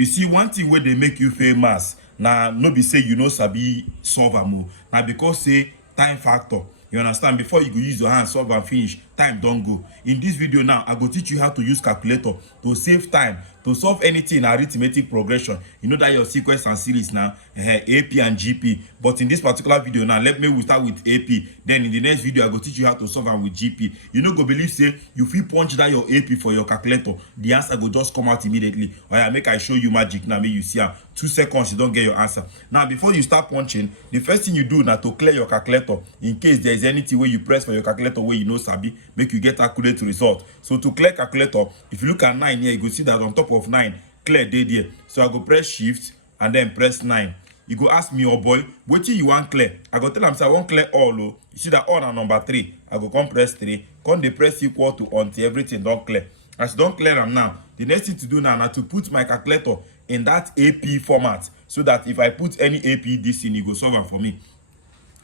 You see, one thing where they make you fail maths, now no be say you know sabi solve am o. Now because say time factor. You understand? Before you go use your hand solve and finish, time don't go. In this video now, I go teach you how to use calculator to save time, to solve anything in arithmetic progression. You know that your sequence and series now, AP and GP. But in this particular video now, let me start with AP. Then in the next video, I go teach you how to solve am with GP. You no go believe say you fit punch that your AP for your calculator, the answer go just come out immediately. Oya, make I show you magic now. Make you see am. 2 seconds, you don't get your answer. Now, before you start punching, the first thing you do now to clear your calculator, in case there is anything where you press for your calculator where you know sabi, make you get accurate result. So to clear calculator, if you look at 9 here, you go see that on top of 9, clear dey there. So I go press shift and then press 9. You go ask me, oh boy, what you want clear? I go tell them, say I want clear all. Oh. You see that all are number 3. I go come press 3. Come they press equal to until everything don't clear. As don't clear them now, the next thing to do now to put my calculator in that AP format, so that if I put any AP this in, it go solve it for me.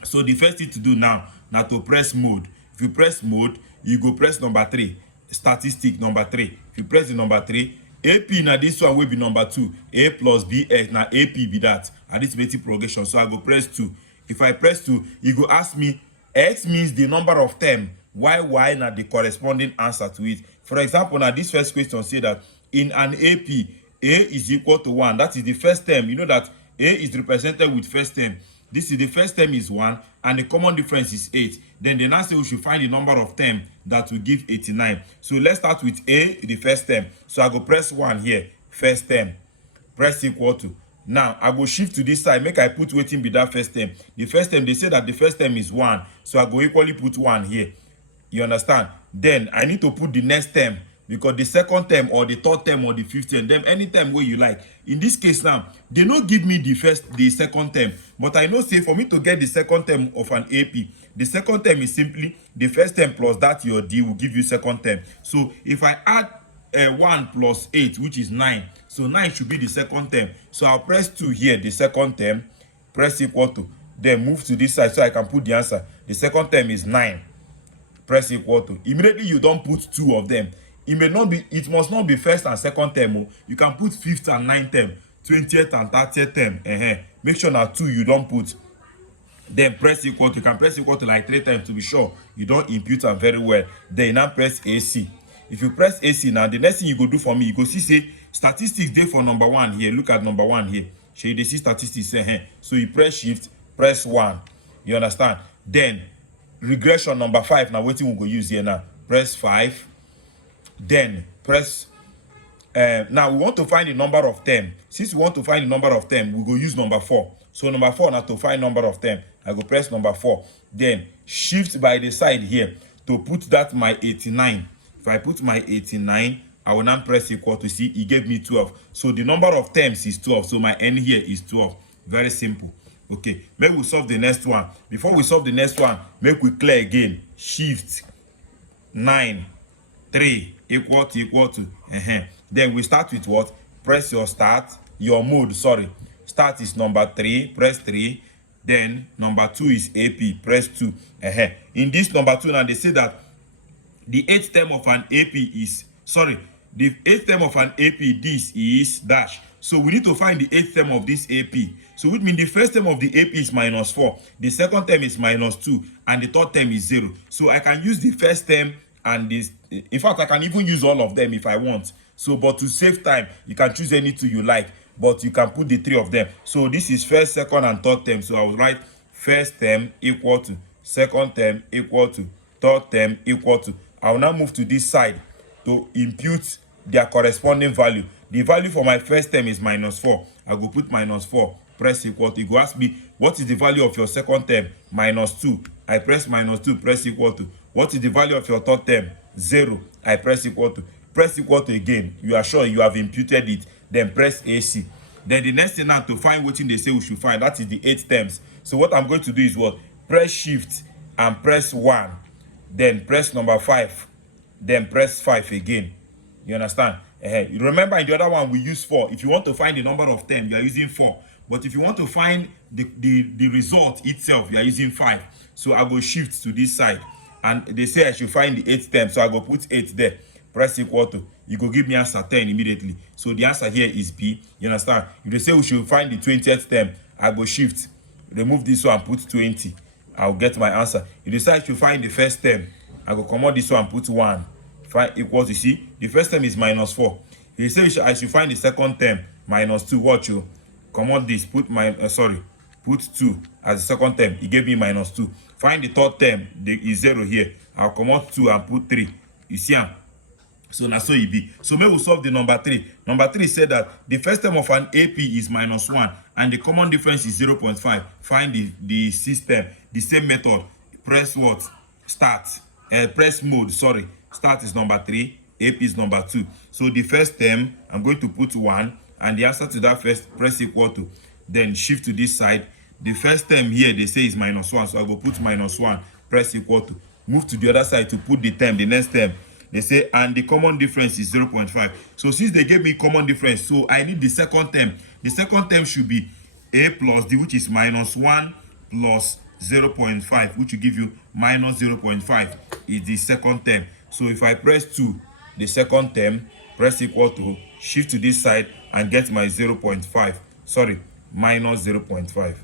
So the first thing to do now to press mode. If you press mode, you go press number 3, statistic number 3. If you press the number 3, AP now this one will be number 2. A plus BX now AP be that arithmetic progression. So I go press 2. If I press 2, you go ask me X means the number of term, Y now the corresponding answer to it. For example, now this first question say that in an AP, A is equal to 1. That is the first term. You know that A is represented with first term. This is the first term is 1 and the common difference is 8. Then the next we should find the number of term that will give 89. So let's start with A, the first term. So I go press 1 here, first term. Press equal to. Now I go shift to this side, make I put waiting be that first term. The first term, they say that the first term is 1. So I go equally put 1 here. You understand? Then I need to put the next term, because the second term or the third term or the fifth term, them any term where you like. In this case now, they don't give me the second term, but I know say for me to get the second term of an AP, the second term is simply the first term plus that your D will give you second term. So if I add 1 plus 8, which is 9, so 9 should be the second term. So I'll press 2 here, the second term, press equal to, then move to this side so I can put the answer. The second term is 9. Press equal to. Immediately you don't put 2 of them. It must not be first and second term. You can put 5th and 9th term, 20th and 30th term. Make sure now 2 you don't put. Then press equal to. You can press equal to like 3 times to be sure you don't impute them very well. Then now press AC. If you press AC now, the next thing you go do for me, you go see say statistics there for number 1 here. Look at number 1 here. So you see statistics. So you press shift, press 1. You understand? Then regression number 5. Now what we go use here now? Press 5. Then press now we want to find the number of term. Since we want to find the number of term, we go use number 4. So number 4 now to find number of term, I go press number 4. Then shift by the side here to put that my 89. If I put my 89, I will now press equal to. See, it gave me 12. So the number of terms is 12. So my n here is 12. Very simple. Okay, make we solve the next one. Before we solve the next one, make we clear again. Shift 9 3 equal to. Then we start with what? Press your mode. Start is number 3, press 3. Then number 2 is AP, press 2. In this number 2 now, they say that the 8th term of an AP is the 8th term of an AP, this is dash. So we need to find the 8th term of this AP. So which means the first term of the AP is -4, the second term is -2, and the third term is 0. So I can use the first term and this. In fact, I can even use all of them if I want. So, but to save time, you can choose any two you like, but you can put the 3 of them. So this is first, second, and third term. So I will write first term equal to, second term equal to, third term equal to. I will now move to this side to impute their corresponding value. The value for my first term is -4. I go put -4, press equal to. You go ask me, what is the value of your second term? -2. I press -2, press equal to. What is the value of your third term? 0. I press equal to. Press equal to again. You are sure you have imputed it. Then press AC. Then the next thing now to find what they say we should find, that is the 8 terms. So what I'm going to do is what? Press shift and press 1. Then press number 5. Then press 5 again. You understand? You remember in the other one we use 4. If you want to find the number of terms, you are using 4. But if you want to find the result itself, you are using 5. So I go shift to this side. And they say I should find the 8th term. So I go put 8 there. press equal to, you go give me answer 10 immediately. So the answer here is B. You understand? If they say we should find the 20th term, I go shift, remove this one, put 20. I'll get my answer. If they say I should find the first term, I go come out this one, put 1. Find equals, you see, the first term is -4. If they say I should find the second term, -2. Watch you. Come out this, put put 2 as the second term. He gave me -2. Find the third term, there is 0 here. I'll come out 2 and put 3. You see am? So now so it be. So may we solve the number 3. Number 3 said that the first term of an AP is -1 and the common difference is 0.5. Find the system. The same method. Press what? Start. Press mode. Sorry. Start is number 3. AP is number 2. So the first term, I'm going to put 1, and the answer to that first, press equal to. Then shift to this side. The first term here, they say is -1, so I go put -1, press equal to. Move to the other side to put the term, the next term. They say, and the common difference is 0.5. So since they gave me common difference, so I need the second term. The second term should be A plus D, which is -1 plus 0.5, which will give you -0.5 is the second term. So if I press 2, the second term, press equal to, shift to this side and get my 0.5. Sorry, -0.5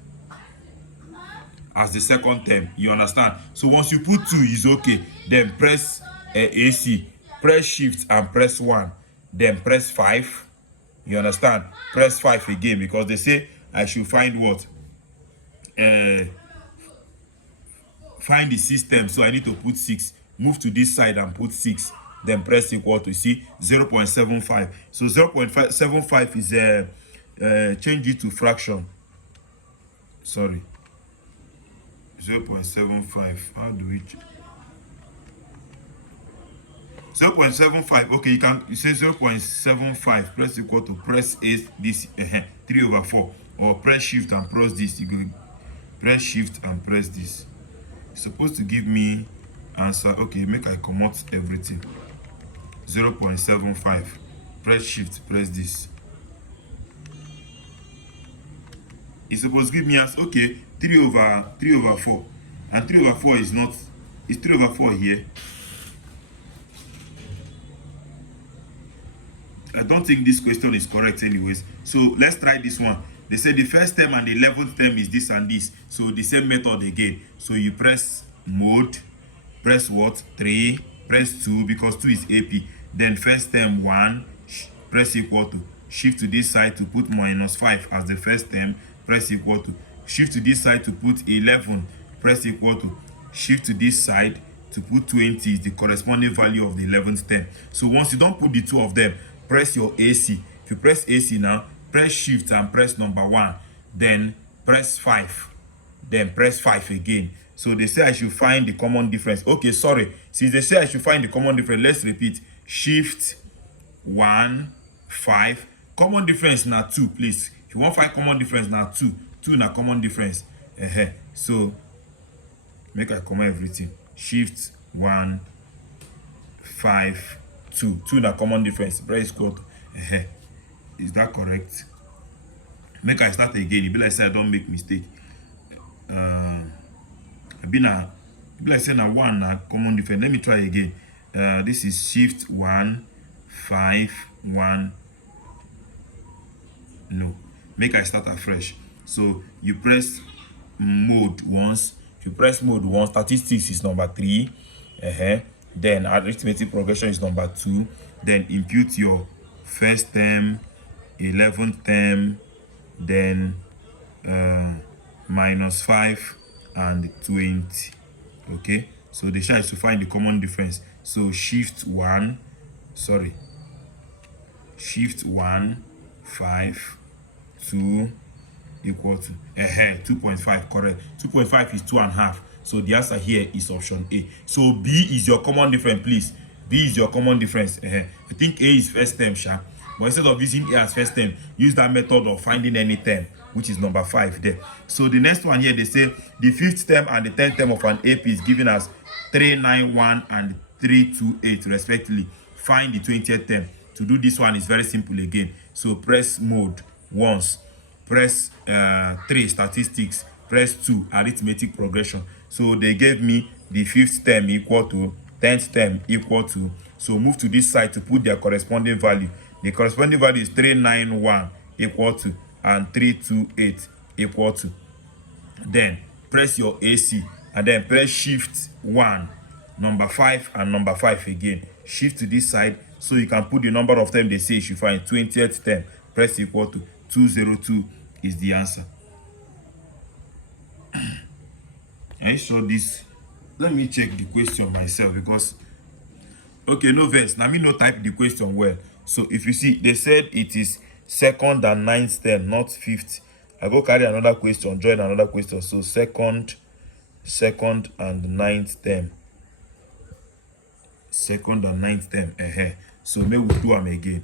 as the second term. You understand? So once you put 2 is okay. Then press AC, press shift and press 1. Then press 5. You understand? Press 5 again, because they say I should find what? Find the system. So I need to put 6. Move to this side and put 6. Then press equal to, see, 0.75. So 0.75 is change it to fraction. Sorry. 0.75. How do we 0.75? Okay, you say 0.75. Press equal to, press this 3/4, or press shift and press this. You go press shift and press this. It's supposed to give me answer. Okay, make I come out everything. 0.75. Press shift, press this. It's supposed to give me as, okay, 3/4, and 3/4 is not, it's 3/4 here. I don't think this question is correct anyways. So let's try this one. They say the first term and the 11th term is this and this. So the same method again. So you press mode, press what? 3, press 2, because 2 is AP. Then first term 1, press equal to, shift to this side to put -5 as the first term, press equal to, shift to this side to put 11, press equal to, shift to this side to put 20 is the corresponding value of the 11th term. So once you don't put the two of them, press your AC. If you press AC now, press shift and press number 1, then press 5, then press 5 again. So they say I should find the common difference. Okay, sorry, since they say I should find the common difference, let's repeat. Shift 1, 5. Common difference now 2, please. If you want to find common difference now 2 na common difference. So make I comment everything. Shift 1, 5, 2 na common difference. Press equal to. Is that correct? Make I start again. It be like say I don't make mistake. Be like say na 1 na common difference. Let me try again. This is shift 1, 5, 1. No, make I start afresh. So you press mode once. If you press mode once, statistics is number 3. Then arithmetic progression is number 2. Then impute your first term, 11th term, then -5 and 20. Okay, so they try to find the common difference. So shift 1, 5, 2 equal to 2.5. Correct. 2.5 is 2.5. So the answer here is option A. So B is your common difference, please. B is your common difference. I think A is first term, sharp. But instead of using A as first term, use that method of finding any term, which is number 5 there. So the next one here, they say the 5th term and the 10th term of an AP is given as 391 and 328 respectively. Find the 20th term. To do this one is very simple again. So press mode once, press 3 statistics, press 2 arithmetic progression. So they gave me the 5th term equal to 10th term equal to, So move to this side to put their corresponding value. The corresponding value is 391 equal to and 328 equal to. Then press your AC and then press shift 1, number 5 and number 5 again. Shift to this side so you can put the number of them they say you should find. 20th term, press equal to 202 is the answer. I saw this. Let me check the question myself because okay, no verse. Now me no type the question well. So if you see, they said it is second and ninth term, not fifth. I go carry another question, join another question. So second and ninth term. Second and ninth term. So maybe we'll do them again.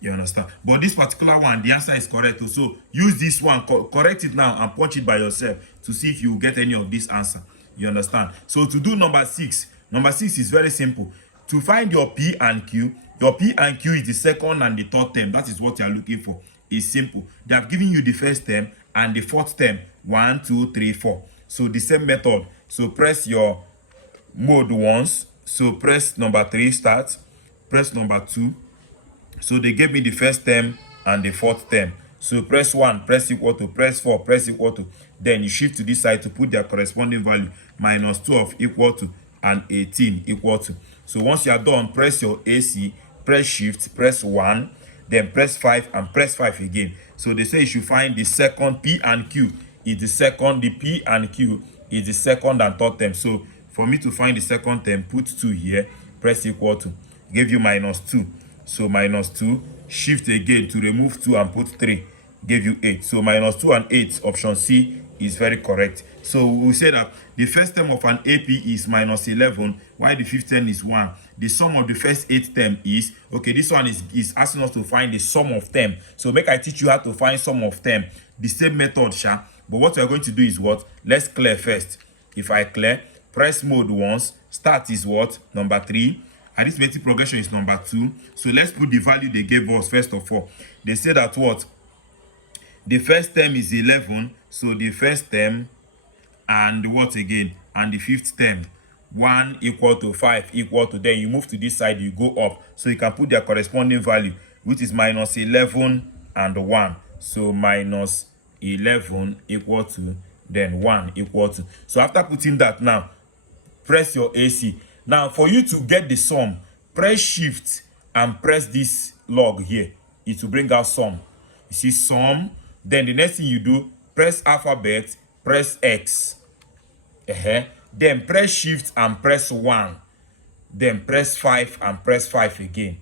You understand? But this particular one, the answer is correct. So use this one, correct it now and punch it by yourself to see if you get any of this answer. You understand? So to do number 6 is very simple. To find your P and Q is the second and the third term. That is what you are looking for. It's simple. They have given you the first term and the fourth term. 1, 2, 3, 4. So the same method. So press your mode once. So press number 3, start. Press number 2. So they gave me the first term and the fourth term. So press 1, press equal to, press 4, press equal to. Then you shift to this side to put their corresponding value. Minus 12 equal to and 18 equal to. So once you are done, press your AC, press shift, press 1, then press 5 and press 5 again. So they say you should find the second P and Q is the second, the P and Q is the second and third term. So for me to find the second term, put 2 here, press equal to, give you minus 2. So minus 2, shift again to remove 2 and put 3, give you 8. So minus 2 and 8, option C is very correct. So we say that the first term of an AP is minus 11, while the fifth term is 1. The sum of the first 8 term is, okay, this one is asking us to find the sum of term. So make I teach you how to find sum of term. The same method, sha. But what we are going to do is what? Let's clear first. If I clear, press mode once. Start is what? Number 3. Arithmetic progression is number 2. So let's put the value they gave us first of all. They say that what? The first term is 11. So the first term and what again? And the fifth term. 1 equal to 5 equal to, then you move to this side, you go up. So you can put their corresponding value, which is minus 11 and 1. So minus 11 equal to, then 1 equal to. So after putting that now, press your AC. Now for you to get the sum, press shift and press this log here. It will bring out sum. You see sum. Then the next thing you do, press alphabet, press X. Then press shift and press 1. Then press 5 and press 5 again.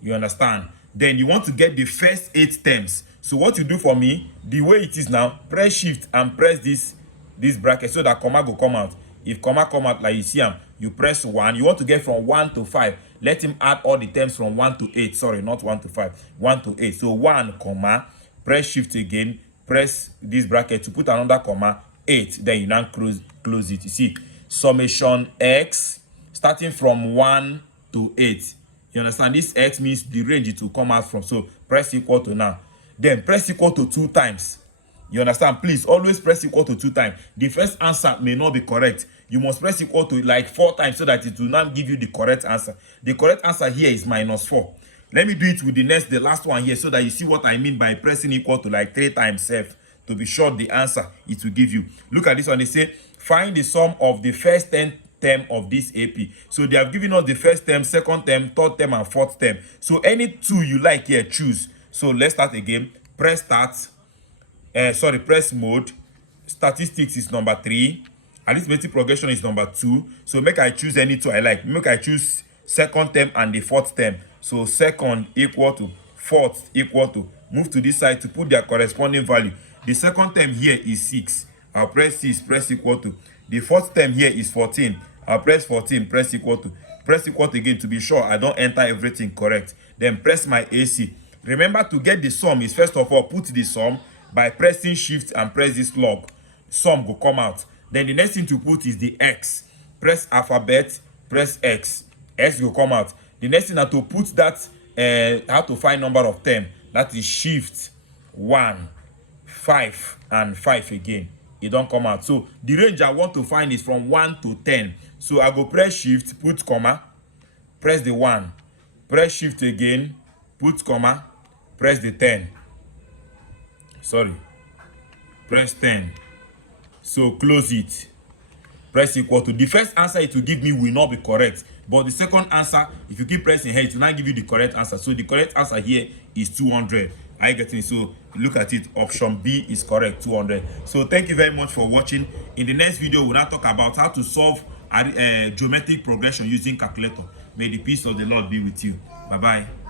You understand? Then you want to get the first 8 terms. So what you do for me, the way it is now, press shift and press this bracket so that comma will come out. If comma come out like you see them, you press 1. You want to get from 1 to 5. Let him add all the terms from 1 to 8. Sorry, not 1 to 5. 1 to 8. So 1, comma, press shift again, press this bracket to put another comma, 8. Then you now close it. You see, summation X starting from 1 to 8. You understand? This X means the range it will come out from. So press equal to now. Then press equal to 2 times. You understand? Please always press equal to 2 times. The first answer may not be correct. You must press equal to like 4 times so that it will now give you the correct answer. The correct answer here is minus 4. Let me do it with the last one here so that you see what I mean by pressing equal to like 3 times self to be sure the answer it will give you. Look at this one. They say find the sum of the first 10 term of this AP. So they have given us the first term, second term, third term, and fourth term. So any 2 you like here, choose. So let's start again. Press start. Press mode. Statistics is number 3. Arithmetic progression is number 2. So make I choose any 2 I like. Make I choose second term and the fourth term. So second equal to, fourth equal to. Move to this side to put their corresponding value. The second term here is 6. I'll press 6, press equal to. The fourth term here is 14. I'll press 14, press equal to. Press equal to again to be sure I don't enter everything correct. Then press my AC. Remember to get the sum is first of all put the sum by pressing shift and press this log. Sum will come out. Then the next thing to put is the X. Press alphabet, press X. X will come out. The next thing to put that how to find number of term. That is shift 1, 5 and 5 again. It don't come out. So the range I want to find is from 1 to 10. So I go press shift, put comma, press the 1, press shift again, put comma, press the 10. Sorry, press 10. So close it, press equal to. The first answer it will give me will not be correct, but the second answer, if you keep pressing here, it will not give you the correct answer. So the correct answer here is 200. Are you getting it? So look at it, option B is correct, 200. So thank you very much for watching. In the next video, we'll now talk about how to solve geometric progression using calculator. May the peace of the Lord be with you. Bye bye.